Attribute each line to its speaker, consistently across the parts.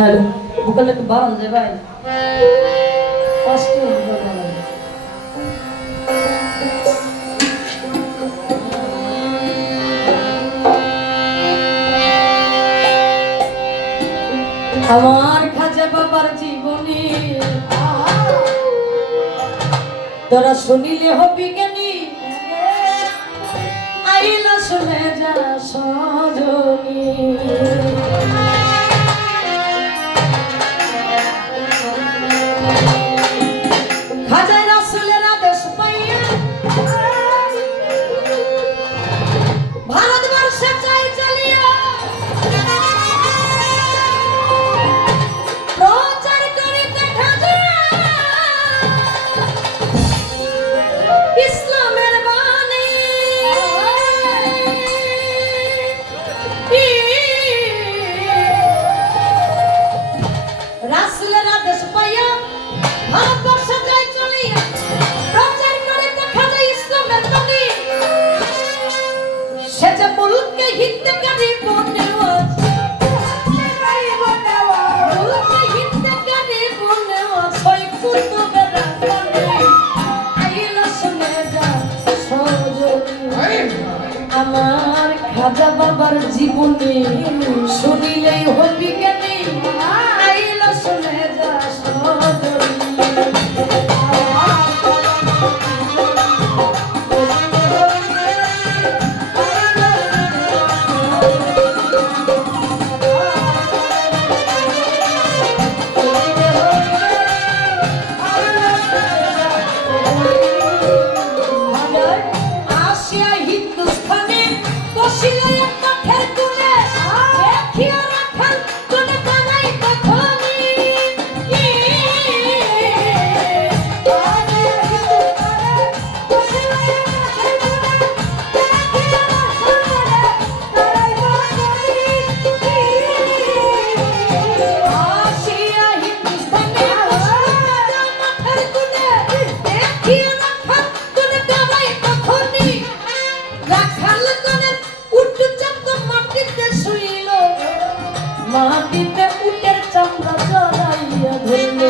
Speaker 1: Hello বুকালে একটু বাড়ান যে ভাই। কষ্ট আমার খাজা বাবার জীবনী তোরা শুনিলে হবি মাটিতে উটের চামড়া চড়াইয়া ধরল।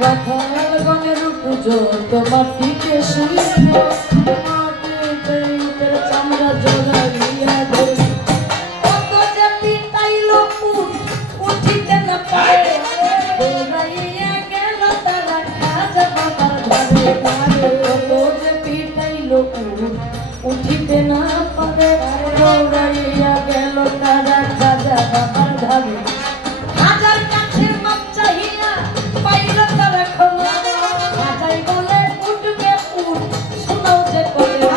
Speaker 1: মাথার গনের পুজো তো মাটিতে শুইল। ঘরে হাজার কাছের মাপ চাহিয়া পাইল তারা খোলা। রাজাই বলে উঠবে উঠ শোনাও যে কইলা।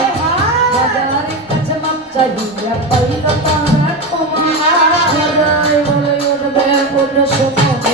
Speaker 1: হাজার কাছে মাপ চাহিয়া পাইল তারা খোলা। রাজাই বলে উঠবে উঠ শোনাও যে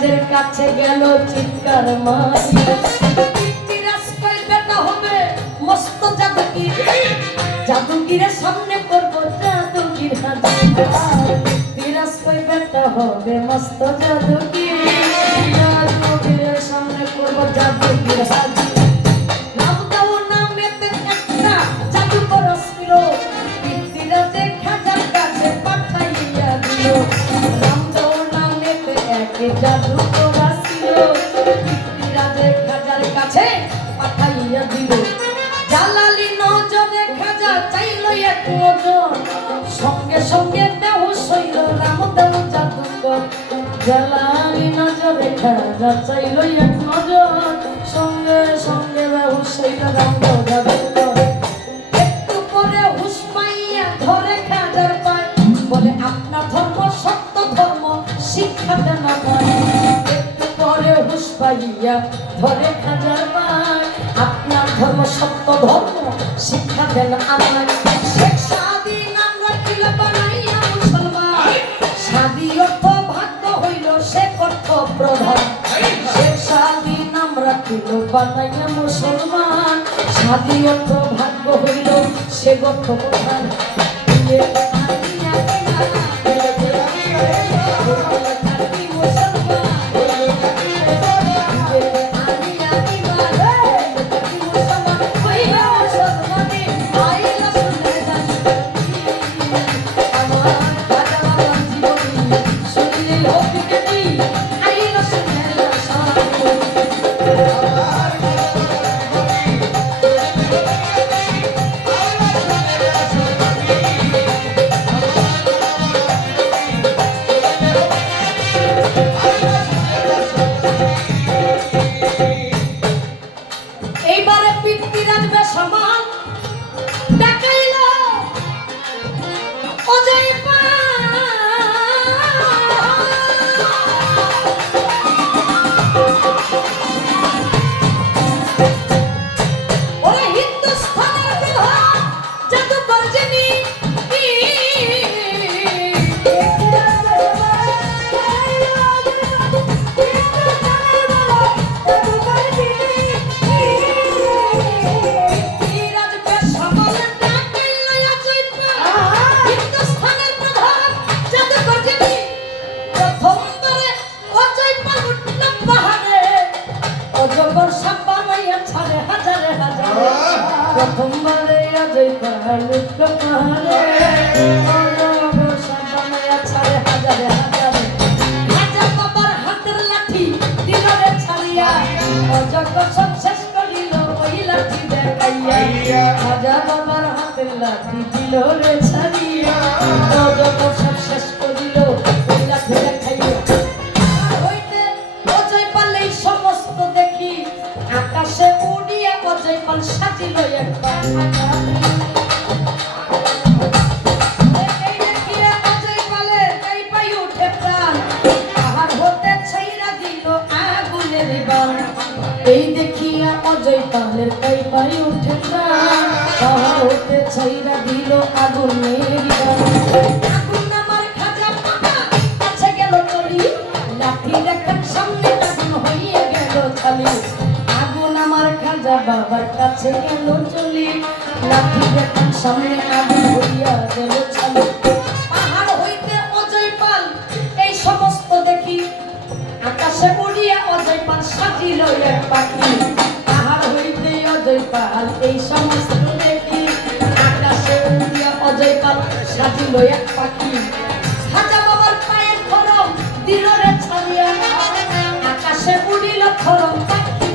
Speaker 1: পিতৃরাজের কাছে গেল চিৎকার হবে, মস্ত জাদুকির জাদুগিরের সামনে করব জাদুকির বেটা হবে, মস্ত সামনে করব জাদুগির হাজার খাজা চাইল এক নজর, সঙ্গে সঙ্গে হইল রামদাও জাদুকর একটু পরে হুশ পাইয়া ধরে খাজার পায়, বলে আপনার ধর্ম, সত্য ধর্ম শিক্ষা দেন একটু পরে হুশ পাইয়া ধরে খাজার পায় আপনার ধর্ম, সত্য ধর্ম নাম রাখিল বানাইয়া মুসলমান। অর্থ ভাগ্য হইল সে গত প্রধান পালের উঠে হতে ছাইরা দিল। আগুন কাছে গেল চলি। লাঠি দেখার সামনে আগুন হইয়া গেল খালি। আগুন বাবার কাছে গেল চলি। লাঠি দেখার সামনে আগুন হইয়া গেল ছালি পাহাড় হইতে অজয় পাল, এই সমস্ত দেখি। আকাশে উড়িয়া অজয় পাল সাজিল এক পাখি সাজিল এক পাখি হাজা বাবার পায়ের খরম দিল রে ছাড়িয়া আকাশে উড়িল খরম পাখি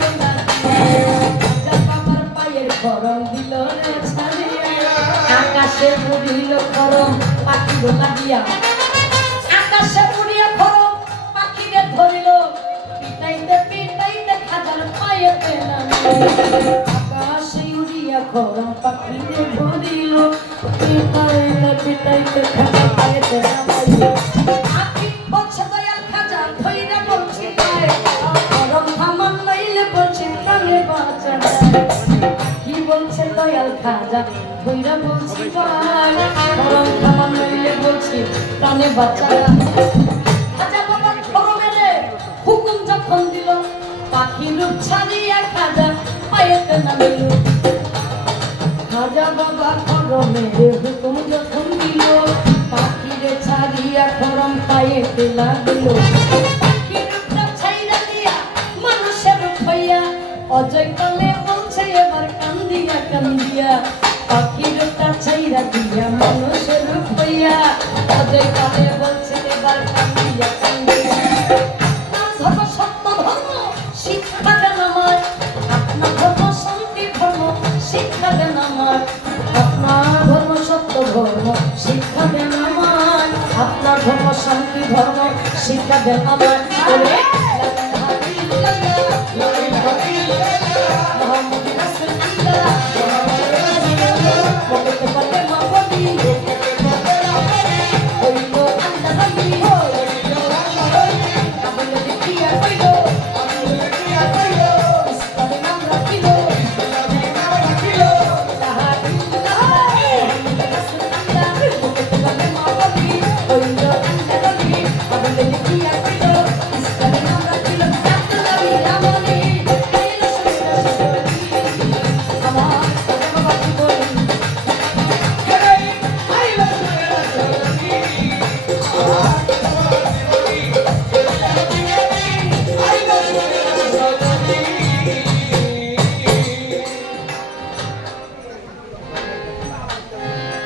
Speaker 1: হাজা বাবার পায়ের খরম দিল রে ছাড়িয়া আকাশে উড়িল খরম পাখি বন্ধা দিয়া। আকাশে উড়িয়া খরম পাখিরে ধরিল। পিটাইতে পিটাইতে খাজার পায়েতে নামিল আকাশে উড়িয়া খরম ধরিল। পাখি বলছে দয়াল খাজা প্রাণে বাঁচা কি বলছে দয়াল খাজা খাজা খরমেরে হুকুম যখন দিল পাখি রূপ ছাড়িয়া খাজা, পায়েতে নামিল। বাবা খরমেরে হুকুম যখন দিল, পাখিরে ছাড়িয়া খরম পাইতে লাগল। পাখির ছাইরা দিয়া মানুষের হইয়া অজয় শিক্ষা দেন আমার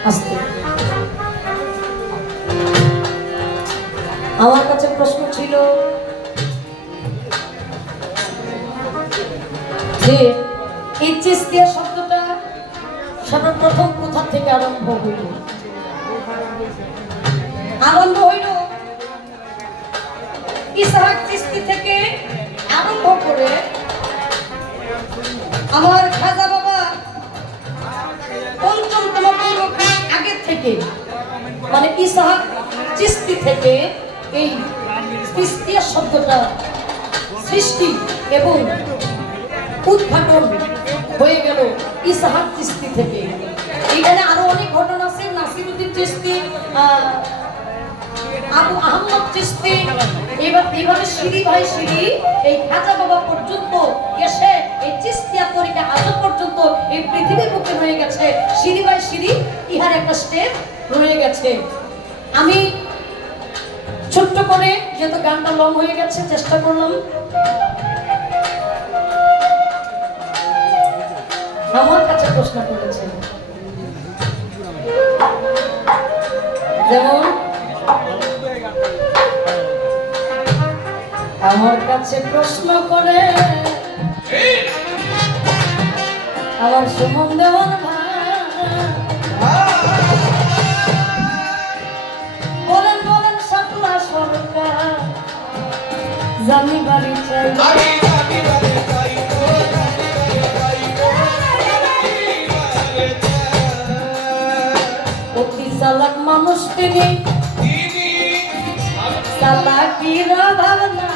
Speaker 1: আস্তে। আমার কাছে প্রশ্ন ছিল যে এই চিস্তিয়া শব্দটা সর্বপ্রথম কোথা থেকে আরম্ভ হইল? আরম্ভ হইল ইসাহাক চিস্তি থেকে আরম্ভ করে আমার খাজা থেকে মানে ইসাহাক চিস্তি থেকে এই চিস্তিয়া শব্দটা সৃষ্টি এবং উদ্ঘাটন হয়ে গেল ইসাহাক চিস্তি থেকে। এখানে আরও অনেক ঘটনা আছে, নাসিরুদ্দিন চিস্তি আবু আহমদ চিস্তি, এবার এইভাবে সিঁড়ি ভাই সিঁড়ি এই খাজা বাবা পর্যন্ত এসে এই চিস্তিয়া তরিকা আজও পর্যন্ত এই পৃথিবীর বুকে রয়ে গেছে। সিঁড়ি বাই সিঁড়ি ইহার একটা স্টেপ রয়ে গেছে। আমি ছোট্ট করে যেহেতু গানটা লং হয়ে গেছে, চেষ্টা করলাম। আমার কাছে প্রশ্ন করেছে। যেমন আমার কাছে প্রশ্ন করে। আমার সুমন দেওয়ান বলেন বলেন সাতলা সরকার। জানি বাড়ি চাই। মানুষ তিনি। চালাকিরা ভাবনা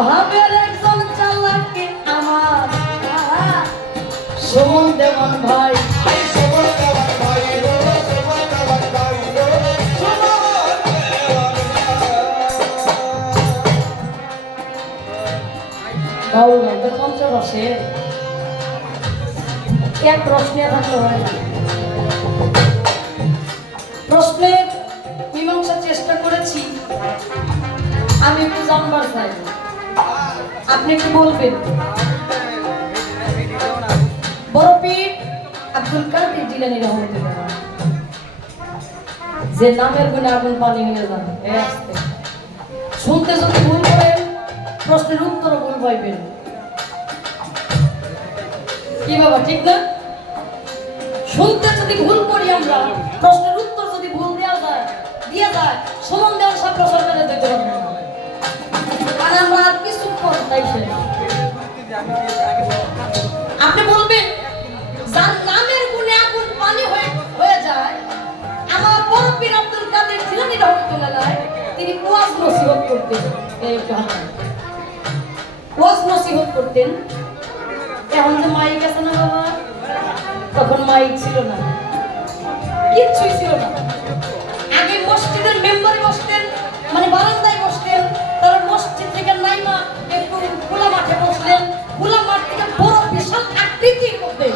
Speaker 1: ভাবের একজন চালাকি আমার। সুমন দেওয়ান ভাই। বাউল গান পঞ্চরসে এক প্রশ্নে থাকলে হয় না আপনি একটু বলবেন। যে নামের গুণে আগুন পানি এই আসতে। শুনতে যদি ভুল করেন, প্রশ্নের উত্তর ভুল পাইবেন কি বাবা, ঠিক না? শুনতে যদি ভুল করি আমরা, প্রশ্নের উত্তর যদি ভুল দেওয়া যায়, দিয়ে যায়, সমান দেওয়ার সব পারব আর আমরা আপনি বলবেন যার নামের গুণে আগুন পানি হয়ে যায়। আমার বড় আব্দুল কাদের জিলানী রহমতুল্লাহ তিনি ওয়াজ নসিহত করতেন। ওয়াজ নসিহত করতেন। এখন যে মাইক আছে না বাবা, তখন মাইক ছিল না। কিচ্ছুই ছিল না। আগে মসজিদের মেম্বারে বসতেন মানে বারান্দায় বসতেন। খোলা মাঠে বসলেন খোলা মাঠ থেকে বড় বিশাল আকৃতির মধ্যে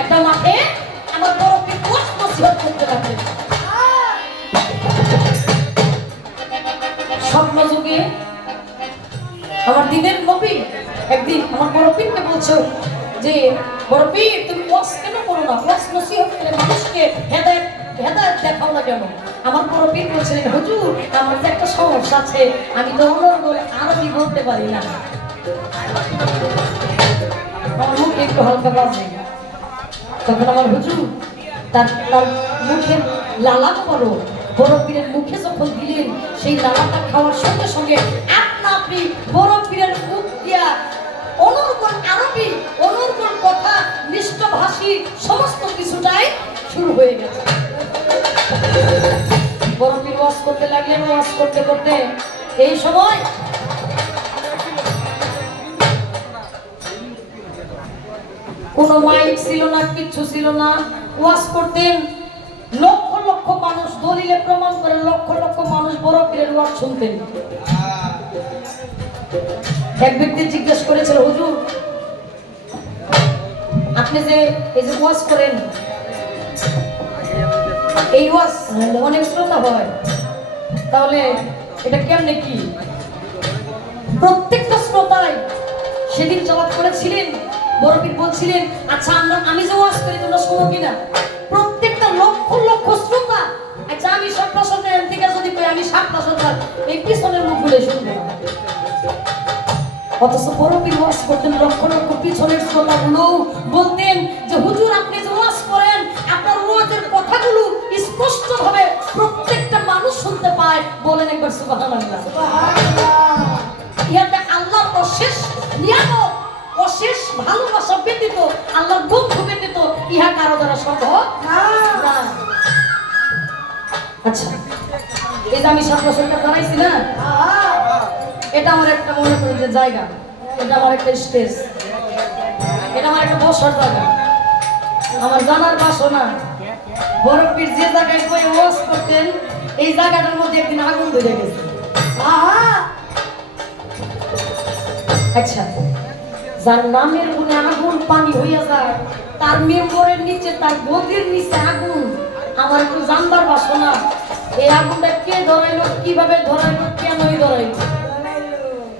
Speaker 1: একটা মাঠে আমার বড় বিপদ নসিহত করতে থাকলেন স্বপ্ন যুগে আমার দিনের নবী একদিন আমার বড় পীরকে বলছো যে, বড় পীর, তুমি ওয়াজ কেন করো না? ওয়াজ নসিহত করে মানুষকে হেদায়েত হেদায়েত দেখাও না কেন? আমার বড় পীর বলছিলেন, হুজুর, আমার যে একটা সমস্যা আছে। আমি তো অনর্গল আরবি বলতে পারি না। আমার মুখ একটু হালকা বাজে তখন আমার হুজুর তার তার মুখের লালা করো বড় পীরের মুখে যখন দিলেন, সেই লালাটা খাওয়ার সঙ্গে সঙ্গে আপনা আপনি বড় পীরের মুখ দিয়া অনর্গল আরবি, অনর্গল কথা মিষ্টভাষী সমস্ত কিছুটাই শুরু হয়ে গেছে বড় পীর ওয়াজ করতে লাগলেন ওয়াজ করতে করতে এই সময় কোনো মাইক ছিল না কিচ্ছু ছিল না। ওয়াজ করতেন লক্ষ লক্ষ মানুষ, দলিলে প্রমাণ করে লক্ষ লক্ষ মানুষ বড় পীরের ওয়াজ শুনতেন। এক ব্যক্তি জিজ্ঞেস করেছিল, হুজুর, আপনি যে এই যে ওয়াজ করেন, এই ওয়াজ অনেক শ্রোতা হয়, তাহলে এটা কেমনে কি? প্রত্যেকটা শ্রোতাই সেদিন জবাব করেছিলেন বরফির বলছিলেন আচ্ছা আমরা আমি যে ওয়াজ করি তোমরা শোনো কিনা? প্রত্যেকটা লক্ষ লক্ষ শ্রোতা। আচ্ছা আমি সাতটা শ্রোতা এর থেকে যদি কই আমি সাতটা শ্রোতা এই পিছনের মুখগুলো শুনব অথচ বরফির ওয়াজ করতেন লক্ষ লক্ষ পিছনের শ্রোতাগুলো। বলতেন যে হুজুর আপনি যে ওয়াজ করেন আপনার ওয়াজের কথাগুলো স্পষ্ট ভাবে প্রত্যেকটা মানুষ শুনতে পায়। বলেন একবার সুবহানাল্লাহ। ইহাতে আল্লাহর অশেষ নিয়ামত অশেষ ভালোবাসা ব্যতীত, আল্লাহর বন্ধু ব্যতীত ইহা কারও দ্বারা সম্ভব না। আচ্ছা যে আমি সাত বছরটা দাঁড়াইছি না, এটা আমার একটা মনে করি যে জায়গা, এটা আমার একটা স্টেজ, এটা আমার একটা বসার জায়গা। আমার জানার বাসনা বরফির যে জায়গায় বই ওয়াজ করতেন, এই জায়গাটার মধ্যে একদিন আগুন ধরে গেছে। আচ্ছা যার নামের গুণে আগুন পানি হইয়া যায় তার মেম্বরের নিচে তার গদির নিচে আগুন। আমার একটু জানবার বাসনা এই আগুনটা কে ধরাইলো কীভাবে ধরাইলো কেনই ধরাইলো?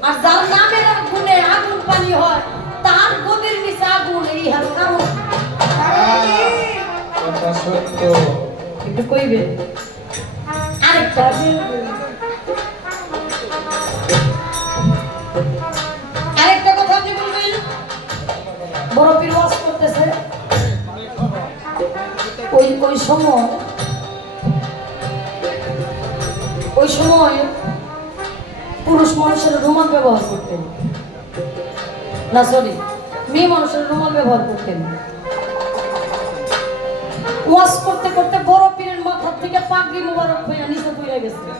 Speaker 1: আর যার নামের গুণে আগুন পানি হয় তার গদির নিচে আগুন এই হার কারণ। একটু কইবে আরেকটা। বড় ওয়াজ করতেছে। ওই ওই সময় ওই সময় পুরুষ মানুষের রুমাল ব্যবহার করতেন। না সরি মেয়ে মানুষের রুমাল ব্যবহার করতেন। ওয়াজ করতে করতে বড় পীরের মাথার থেকে পাগড়ি মোবারক হয়ে নিচে পড়ে গেছে।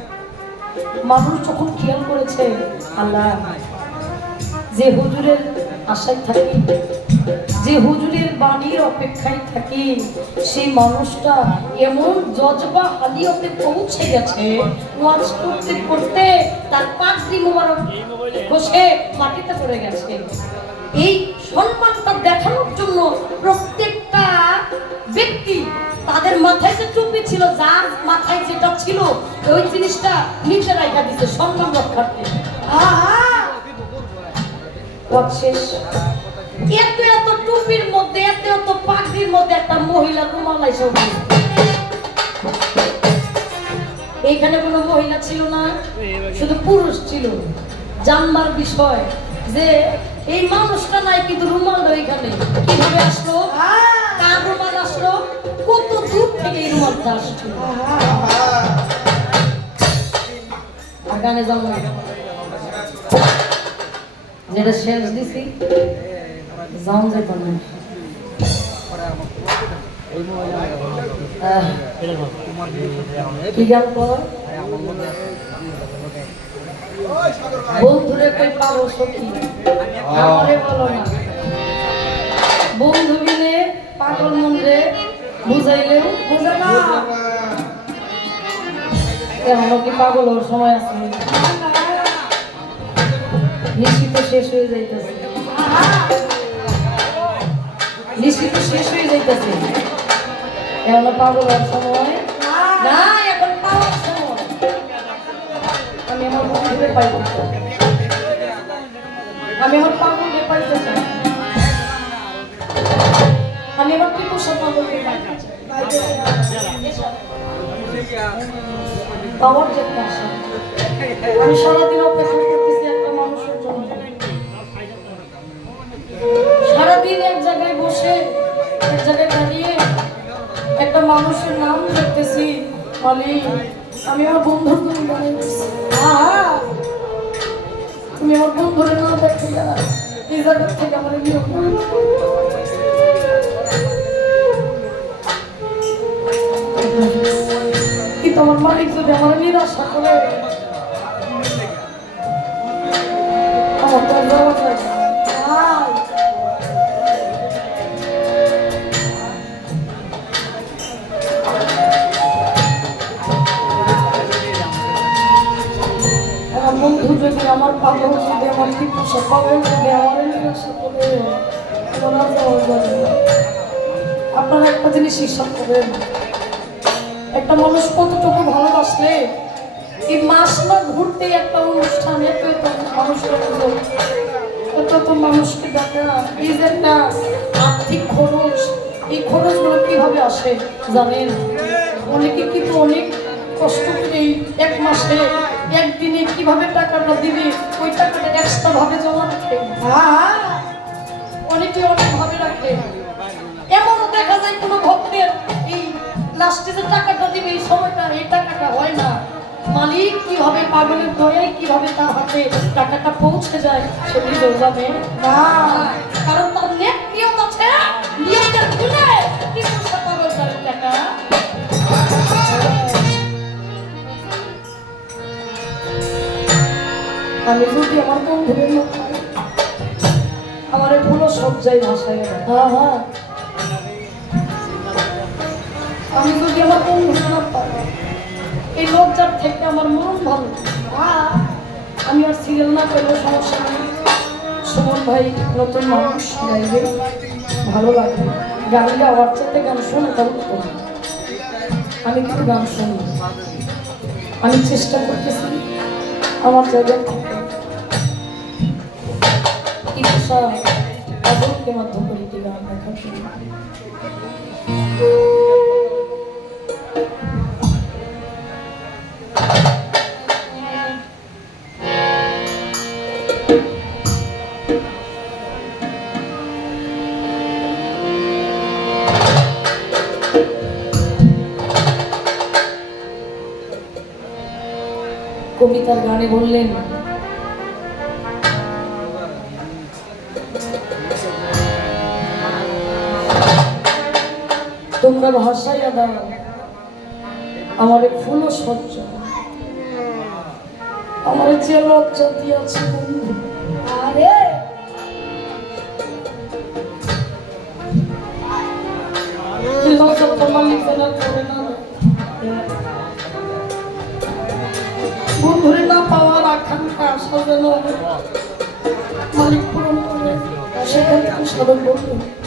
Speaker 1: মানুষ যখন খেয়াল করেছে, আল্লাহ, যে হুজুরের আশায় থাকি যে হুজুরের বাণীর অপেক্ষায় থাকি, সেই মানুষটা এমন জজবা হালিয়তে পৌঁছে গেছে, ওয়াজ করতে করতে তার পাগড়ি মোবারক বসে মাটিতে পড়ে গেছে। এই সম্মানটা দেখানোর জন্য প্রত্যেকটা ব্যক্তি তাদের মাথায় যে টুপি ছিল, যার মাথায় যেটা ছিল, ওই জিনিসটা নিচে রাখা দিতে সম্মান রক্ষার্থে। পথ শেষ। এত এত টুপির মধ্যে, এত এত পাগড়ির মধ্যে একটা মহিলা রুমাল উপস্থিত। এইখানে কোনো মহিলা ছিল না, শুধু পুরুষ ছিল। জানবার বিষয় যে এই মানুষটা নাই কিন্তু রুমালটা ওইখানে কীভাবে আসলো? কার রুমাল আসলো? কত দূর থেকে এই রুমালটা আসলো? আর গানে যেটা শেষ দিছি কি গান কর বন্ধুরে কই পাবো সখী। আমারে বলো না। বন্ধু বিনে পাগল মন্দিরে বুঝাইলেও বুঝে না। এখনও কি পাগল হওয়ার সময় আছে? নিশ্চিত শেষ হয়ে যাইতেছে। নিশ্চিত শেষ হয়ে যাইতেছে। এখনও পাগল হওয়ার সময়? না, এখন পাওয়ার সময়। আমি আমার বন্ধুকে পাইতেছি। আমি আমার পাগলকে পাইতেছি। আমি আমার পিকুষা পাগলকে পাইতেছি। পাওয়ার যে আমি সারাদিন অপেক্ষা সারাদিন এক জায়গায় বসে, এক জায়গায় দাঁড়িয়ে একটা মানুষের নাম দেখতেছি বলি, আমি আমার দাঁড়িয়ে গেছি। আহা! তুমি আমার বন্ধুরে না দেখে এই জায়গা থেকে আমার নিয়োগ কিন্তু আমার মালিক যদি আমার নিরাশা করে, আমার আমার পাগল যদি আমার পাগল যদি আমার। আপনারা একটা জিনিস হিসাব করেন একটা মানুষ কতটুকু ভালোবাসলে, এই মাস না ঘুরতে একটা অনুষ্ঠান এত এত মানুষের এত এত মানুষকে দেখা, এই যে একটা আর্থিক খরচ, এই খরচগুলো কীভাবে আসে জানেন? অনেকে কিন্তু অনেক কষ্ট করে এক মাসে কীভাবে টাকাটা দিবে? ওই টাকাটা এক্সট্রা ভাবে জমা রাখে অনেকে অনেক ভাবে রাখে। এমনও দেখা যায় কোনো ভক্তের এই লাস্টে যে টাকাটা দিবে এই সময়টা এই টাকাটা হয় না। মালিক কীভাবে পাগলের দয়ায় কীভাবে তার হাতে টাকাটা পৌঁছে যায় সে নিজেও জানে। না কারণ আমি যদি আমার বন্ধুদের আমার সব যাই ভাষায় হ্যাঁ হ্যাঁ আমি যদি আমার বন্ধু না পাই এই লজ্জার থেকে আমার মন ভালো আমি আর সিরিয়াল না পেলেও সমস্যা নেই। সুমন ভাই নতুন মানুষ গাইবে ভালো লাগে গান গাওয়ার চাইতে গান শোনাটা উত্তম। আমি কিন্তু গান শুনি। আমি চেষ্টা করতেছি আমার জায়গায় থেকে ইচ্ছা অবরকে মাধ্যম করে গান দেখার কবিতার গানে বললেন তোমরা ভাষাইয়া দাও আমার ফুল সহ্য আমার যে লজ্জা দিয়াছে নিজেরা করে না। না পাওয়ার সেখান সাধন করবে